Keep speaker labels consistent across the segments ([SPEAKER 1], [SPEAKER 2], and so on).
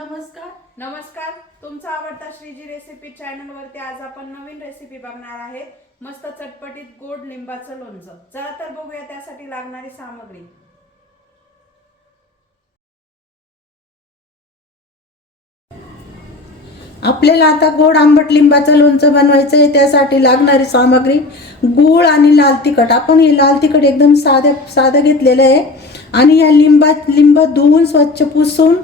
[SPEAKER 1] नमस्कार. नमस्कार. तुमचा आवडता श्रीजी रेसिपी चॅनल वरती आज आपण नवीन रेसिपी बघणार आहे मस्त चटपटीत गोड लिंबाचं लोणचं. चला तर बघूया त्यासाठी लागणारी सामग्री.
[SPEAKER 2] आपल्याला आता गोड आंबट लिंबाचं लोणचं बनवायचं आहे त्यासाठी लागणारी सामग्री गूळ आणि लाल तिखट. आपण हे लाल तिखट एकदम साधं साधं घेतलेलं आहे. आणि या लिंबात लिंब धुवून स्वच्छ पुसून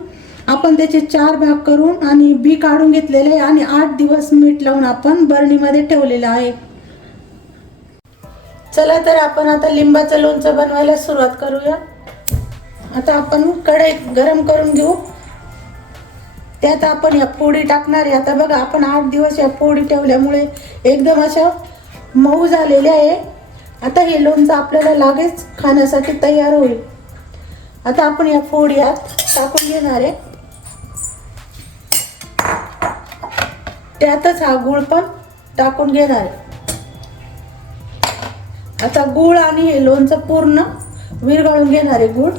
[SPEAKER 2] आपण त्याचे चार भाग करून आणि बी काढून घेतलेले आहे आणि आठ दिवस मीठ लावून आपण बरणीमध्ये ठेवलेलं आहे. चला तर आपण आता लिंबाचं लोणचं बनवायला सुरुवात करूया. आता आपण कढई गरम करून घेऊ. त्यात आपण या पोळी टाकणार आहे. आता बघा आपण आठ दिवस या पोळी ठेवल्यामुळे एकदम अशा मऊ झालेल्या आहे. आता हे लोणचं आपल्याला लागेच खाण्यासाठी तयार होईल. आता आपण या फोडी यात टाकून घेणार आहे. त्यातच हा गुळ पण टाकून घेणार आहे. आता गुळ आणि हे लोणचं पूर्ण विरघळून घेणार आहे गुळ.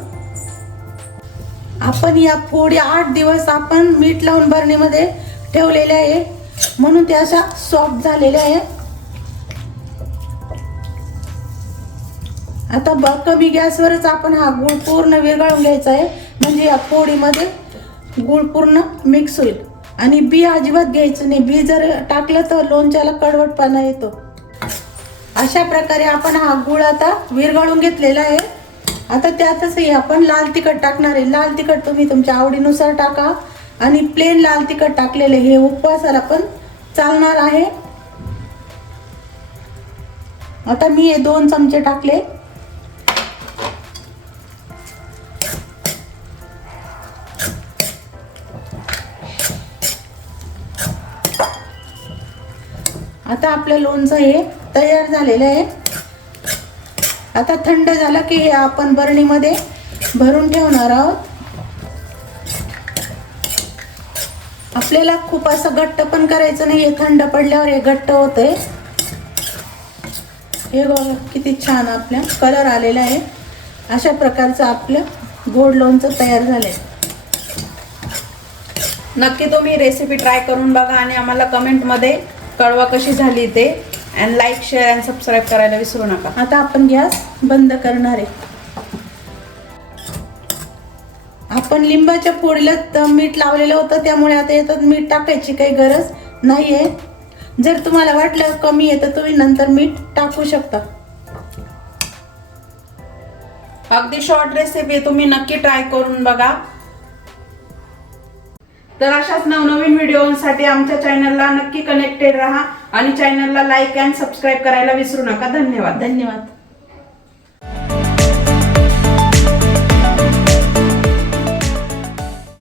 [SPEAKER 2] आपण या पोळी आठ दिवस आपण मीठ लावून बरणीमध्ये ठेवलेल्या आहे. म्हणून त्या अशा सॉफ्ट झालेल्या आहे. आता ब कमी गॅसवरच आपण हा गूळ पूर्ण विरघळून घ्यायचा आहे. म्हणजे या पोळीमध्ये गूळ पूर्ण मिक्स होईल. आणि बी अजिबात घ्यायचं नाही. बी जर टाकलं तर लोणच्याला कडवटपणा येतो. अशा प्रकारे आपण हा गुळ आता विरघळून घेतलेला आहे. आता त्यातच हे आपण लाल तिखट टाकणार आहे. लाल तिखट तुम्ही तुमच्या आवडीनुसार टाका. आणि प्लेन लाल तिखट टाकलेले हे उपवासाला पण चालणार आहे. आता मी हे दोन चमचे टाकले. आता आपलं लोणचं हे तयार झालेलं आहे. आता थंड झालं की हे आपण बरणीमध्ये भरून ठेवणार आहोत. आपल्याला खूप असं घट्ट पण करायचं नाही हे थंड पडल्यावर हे घट्ट होतंय. हे बघा किती छान आपल्या कलर आलेला आहे. अशा प्रकारचं आपलं गोड लोणचं तयार झालंय.
[SPEAKER 1] नक्की तुम्ही रेसिपी ट्राय करून बघा आणि आम्हाला कमेंटमध्ये कळवा कशी झाली ते. And like share and subscribe करायला विसरू नका.
[SPEAKER 2] आता आपण गॅस बंद करणार आहे. आपण लिंबाच्या फोडीला मीठ लावलेलं होतं त्यामुळे आता याच्यात मीठ टाकायची काही गरज नाही आहे जर तुम्हाला वाटलं कमी आहे तर तुम्ही नंतर मीठ टाकू शकता.
[SPEAKER 1] अगदी शॉर्ट रेसिपी तुम्ही नक्की ट्राय करून बघा. तर अशाच नवनवीन व्हिडिओसाठी आमच्या चॅनलला नक्की कनेक्टेड राहा आणि चॅनलला लाईक अँड सबस्क्राईब करायला विसरू नका. धन्यवाद.
[SPEAKER 2] धन्यवाद.